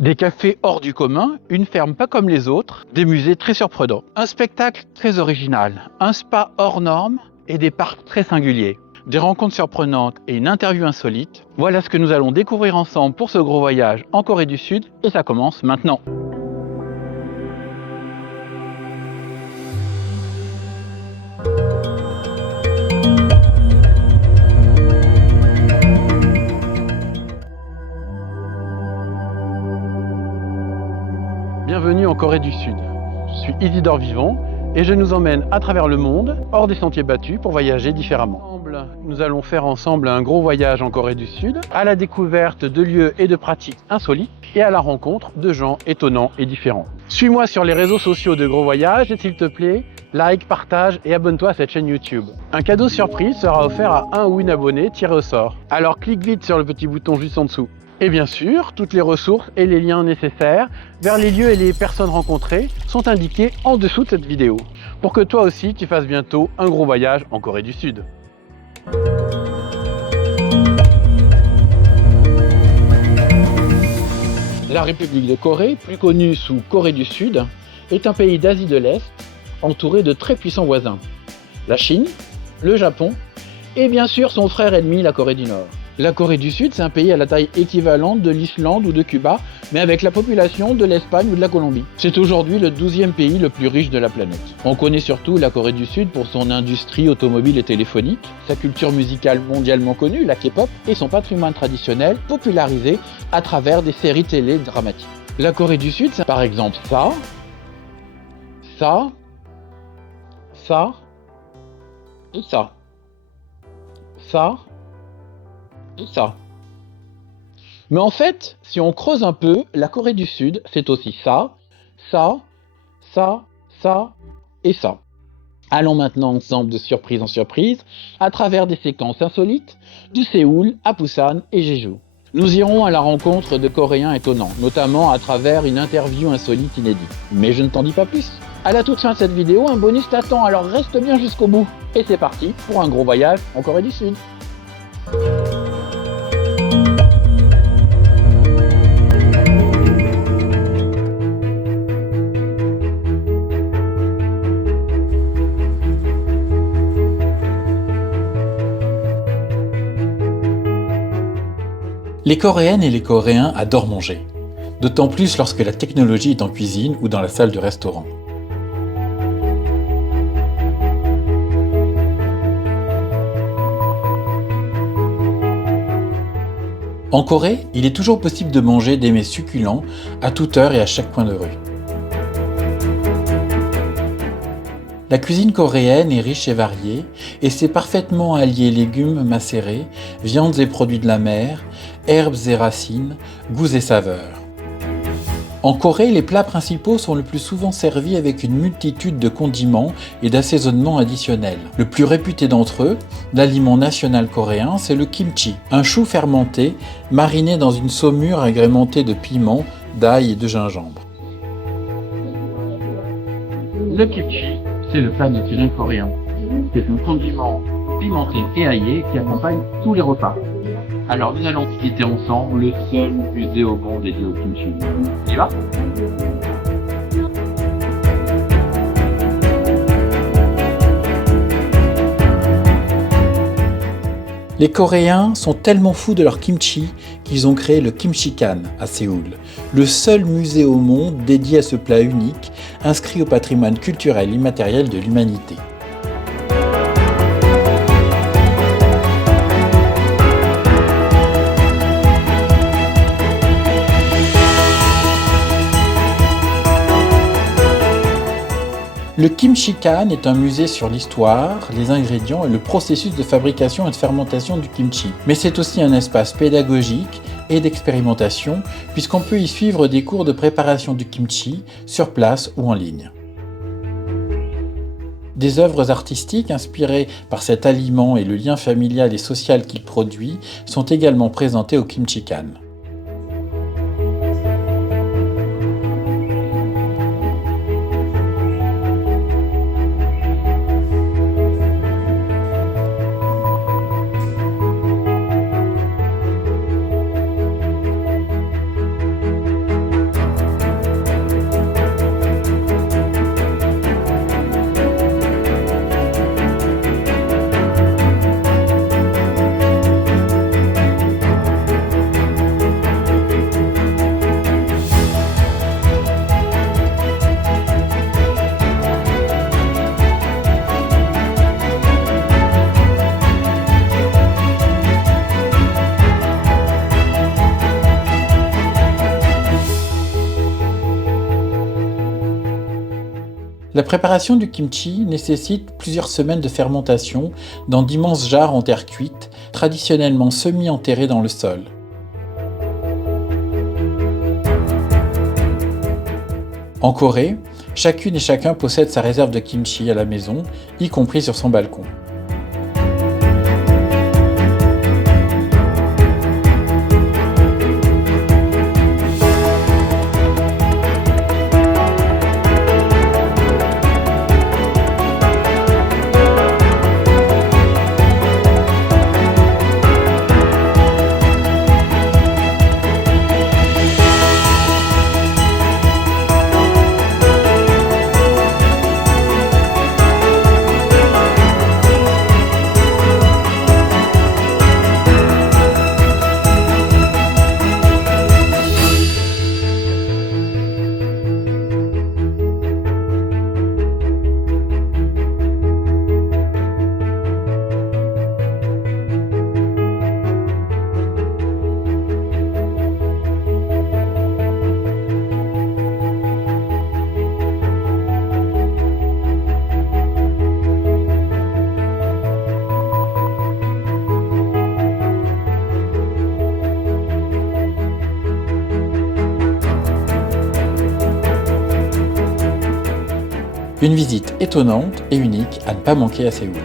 Des cafés hors du commun, une ferme pas comme les autres, des musées très surprenants, un spectacle très original, un spa hors norme et des parcs très singuliers. Des rencontres surprenantes et une interview insolite, voilà ce que nous allons découvrir ensemble pour ce gros voyage en Corée du Sud et ça commence maintenant. Bienvenue en Corée du Sud. Je suis Isidore Vivant et je nous emmène à travers le monde, hors des sentiers battus, pour voyager différemment. Nous allons faire ensemble un gros voyage en Corée du Sud, à la découverte de lieux et de pratiques insolites et à la rencontre de gens étonnants et différents. Suis-moi sur les réseaux sociaux de Gros Voyage et s'il te plaît, like, partage et abonne-toi à cette chaîne YouTube. Un cadeau surprise sera offert à un ou une abonnée tiré au sort. Alors clique vite sur le petit bouton juste en dessous. Et bien sûr, toutes les ressources et les liens nécessaires vers les lieux et les personnes rencontrées sont indiqués en dessous de cette vidéo, pour que toi aussi tu fasses bientôt un gros voyage en Corée du Sud. La République de Corée, plus connue sous Corée du Sud, est un pays d'Asie de l'Est entouré de très puissants voisins. La Chine, le Japon et bien sûr son frère ennemi, la Corée du Nord. La Corée du Sud, c'est un pays à la taille équivalente de l'Islande ou de Cuba, mais avec la population de l'Espagne ou de la Colombie. C'est aujourd'hui le 12e pays le plus riche de la planète. On connaît surtout la Corée du Sud pour son industrie automobile et téléphonique, sa culture musicale mondialement connue, la K-pop, et son patrimoine traditionnel popularisé à travers des séries télé dramatiques. La Corée du Sud, c'est par exemple ça, et ça. Et ça. Mais en fait, si on creuse un peu, la Corée du Sud, c'est aussi ça et ça. Allons maintenant ensemble de surprise en surprise, à travers des séquences insolites, de Séoul à Busan et Jeju. Nous irons à la rencontre de Coréens étonnants, notamment à travers une interview insolite inédite. Mais je ne t'en dis pas plus. À la toute fin de cette vidéo, un bonus t'attend, alors reste bien jusqu'au bout. Et c'est parti pour un gros voyage en Corée du Sud. Les Coréennes et les Coréens adorent manger, d'autant plus lorsque la technologie est en cuisine ou dans la salle du restaurant. En Corée, il est toujours possible de manger des mets succulents à toute heure et à chaque coin de rue. La cuisine coréenne est riche et variée et sait parfaitement allier légumes macérés, viandes et produits de la mer, herbes et racines, goûts et saveurs. En Corée, les plats principaux sont le plus souvent servis avec une multitude de condiments et d'assaisonnements additionnels. Le plus réputé d'entre eux, l'aliment national coréen, c'est le kimchi, un chou fermenté mariné dans une saumure agrémentée de piments, d'ail et de gingembre. Le kimchi, c'est le plat national coréen. C'est un condiment pimenté et aillé qui accompagne tous les repas. Alors nous allons visiter ensemble le seul musée au monde dédié au kimchi. Tu y vas ? Les Coréens sont tellement fous de leur kimchi qu'ils ont créé le Kimchikan à Séoul, le seul musée au monde dédié à ce plat unique, inscrit au patrimoine culturel immatériel de l'humanité. Le Kimchikan est un musée sur l'histoire, les ingrédients et le processus de fabrication et de fermentation du kimchi. Mais c'est aussi un espace pédagogique et d'expérimentation, puisqu'on peut y suivre des cours de préparation du kimchi sur place ou en ligne. Des œuvres artistiques inspirées par cet aliment et le lien familial et social qu'il produit sont également présentées au Kimchikan. La préparation du kimchi nécessite plusieurs semaines de fermentation dans d'immenses jarres en terre cuite, traditionnellement semi-enterrées dans le sol. En Corée, chacune et chacun possède sa réserve de kimchi à la maison, y compris sur son balcon. Une visite étonnante et unique à ne pas manquer à Séoul.